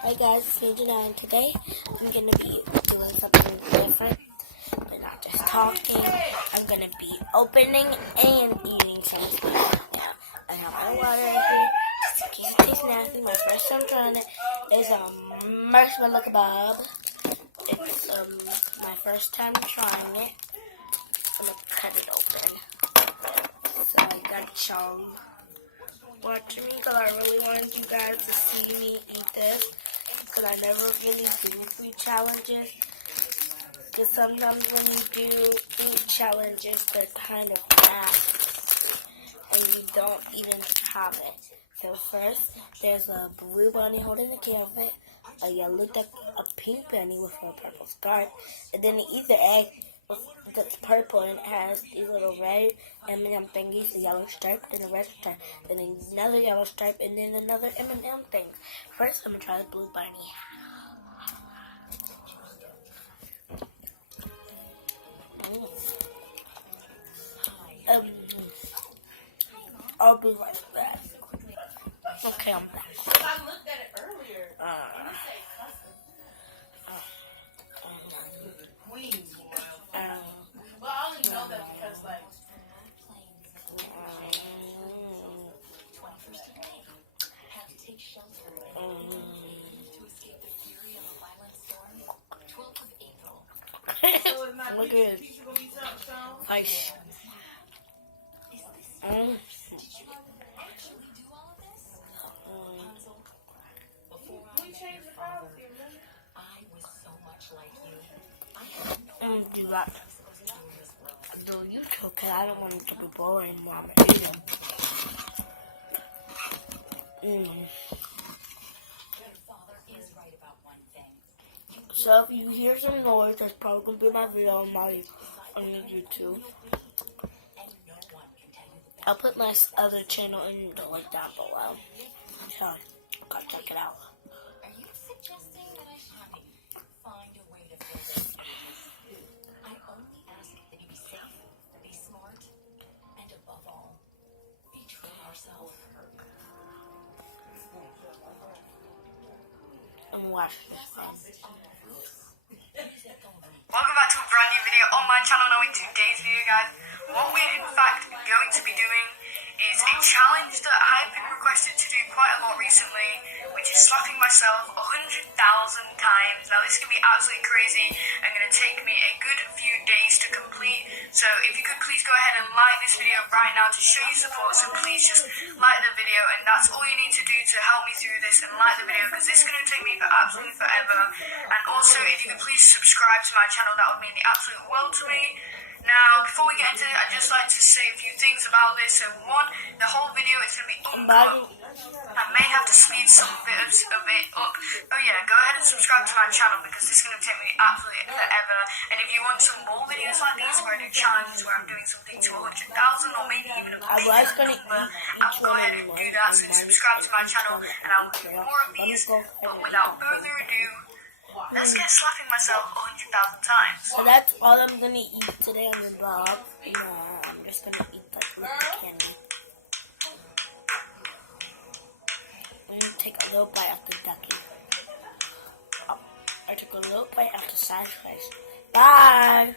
Hi guys, it's me Janelle, and today I'm going to be doing something different, but not just talking. I'm going to be opening and eating something. Now, I have my water right here, just in case it tastes nasty. My first time trying it is marshmallow kebab. It's my first time trying it. I'm going to cut it open. So I got some. Watch me, because I really wanted you guys to see me eat this, because I never really do food challenges, because sometimes when you do food challenges, they're kind of fast, and you don't even have it. So first, there's a blue bunny holding a carrot, a yellow duck, a pink bunny with a purple stripe, and then the Easter egg that's purple and it has these little red M&M thingies, a yellow stripe, then a red stripe, then another yellow stripe, and then another M&M thing. First, I'm going to try the blue bunny. I'll be right back. Okay, I'm back. I looked at it earlier. Well, I only know that because, like, Look at it. Ice. Do that. Do you too, because I don't want it to be boring while I'm eating. So if you hear some noise, that's probably going to be my video on YouTube. I'll put my other channel in the link down below. So, go check it out. Are you suggesting that I should find a way to fill this space? I only ask that you be safe, be smart, and above all, be true to yourself. And watch this one. Welcome back to a brand new video on my channel. Now in today's video, guys, what we're in fact going to be doing is a challenge that I've been requested to do quite a lot recently, which is slapping myself 100,000 times. Now this can be absolutely crazy and going to take me a good few days to complete. So if you could please go ahead and like this video right now to show your support. So please just like the video, and that's all you need to do to help me through this, and like the video, because this is going to take me for absolutely forever. And also if you could please subscribe to my channel, that would mean the absolute world to me. Now, before we get into it, I'd just like to say a few things about this. So, one, the whole video is going to be uncut. I may have to speed some bits of it up. Oh yeah, go ahead and subscribe to my channel, because this is going to take me absolutely forever. And if you want some more videos like these, where I do challenges, where I'm doing something to 100,000 or maybe even a bigger number, I'll go ahead and do that. So subscribe to my channel and I'll do more of these. But without further ado, let's get slapping myself 100,000 times. So that's all I'm going to eat today on the vlog. I'm just going to eat the candy. I'm going to take a little bite of the ducky. I took a little bite of the side slice. Bye!